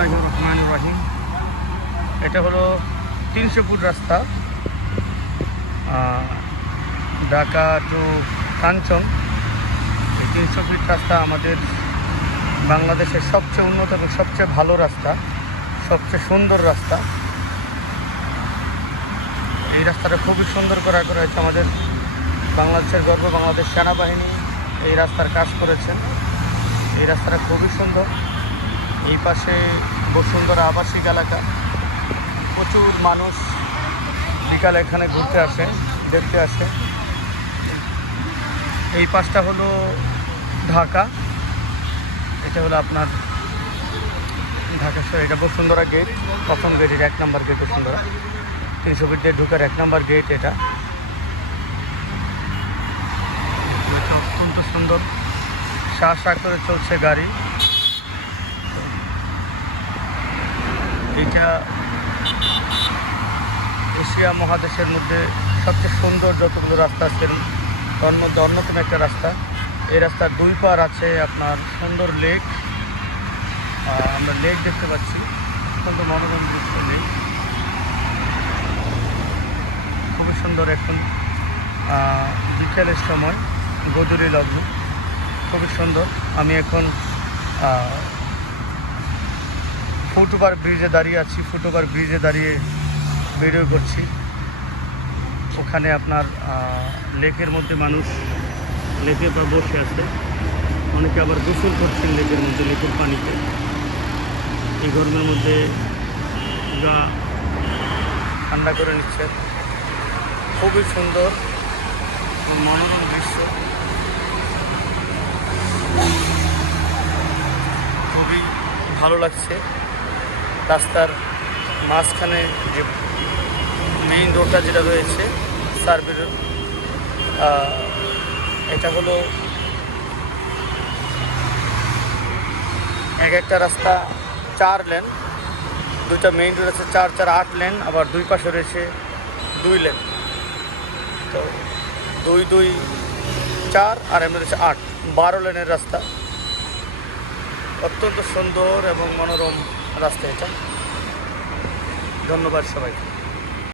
বিসমিল্লাহির রহমানির রহিম। এটা হলো 300 ফুট রাস্তা, ঢাকা টু কাঞ্চন। এই 300 ফিট রাস্তা আমাদের বাংলাদেশের সবচেয়ে উন্নত এবং সবচেয়ে ভালো রাস্তা, সবচেয়ে সুন্দর রাস্তা। এই রাস্তাটা খুবই সুন্দর করা হয়েছে। আমাদের বাংলাদেশের গর্ব বাংলাদেশ সেনাবাহিনী এই রাস্তার কাজ করেছেন। এই রাস্তাটা খুবই সুন্দর। এই পাশে বসুন্ধরা আবাসিক এলাকা, প্রচুর মানুষ বিকালে এখানে ঘুরতে আসে, দেখতে আসে। এই পাশটা হলো ঢাকা, এটা হলো আপনার ঢাকা শহর। এটা বসুন্ধরা গেট, প্রথম গেট, এটা 1 নম্বর গেট বসুন্ধরা। 300 ফিট দিয়ে ঢুকার 1 নম্বর গেট এটা। অত্যন্ত সুন্দর, শাঁ শাঁ করে চলছে গাড়ি। এটা এশিয়া মহাদেশের মধ্যে সবচেয়ে সুন্দর যতগুলো রাস্তা আছে তার মধ্যে অন্যতম একটা রাস্তা। এই রাস্তার 2 পার আছে আপনার সুন্দর লেক। আমরা লেক দেখতে পাচ্ছি, অত্যন্ত মনোরম দৃশ্য লেক, খুবই সুন্দর। এখন বিকেলের সময়, গোধূলি লগ্ন, খুবই সুন্দর। আমি এখন ফুটওভার ব্রিজে দাঁড়িয়ে আছি। ফুটওভার ব্রিজে দাঁড়িয়ে ভিডিও করছি। ওখানে আপনার লেকের মধ্যে মানুষ লেকে বসে আছে, অনেকে আবার গোসল করছেন লেকের মধ্যে, লেকের পানিতে। এই গরমের মধ্যে গা ঠান্ডা করে নিচ্ছে। খুবই সুন্দর ও মনোরম দৃশ্য, খুবই ভালো লাগছে। রাস্তার মাঝখানে যে মেইন রোডটা যেটা রয়েছে সার্ভিস, এটা হলো একটা রাস্তা 4 লেন, 2টা মেইন রোড আছে 4 4 8 লেন, আবার 2 পাশে রয়েছে 2 লেন। তো 2 2 4 আর এমনি রয়েছে 8, 12 লেনের রাস্তা। অত্যন্ত সুন্দর এবং মনোরম রাস্তা এটা। ধন্যবাদ সবাইকে।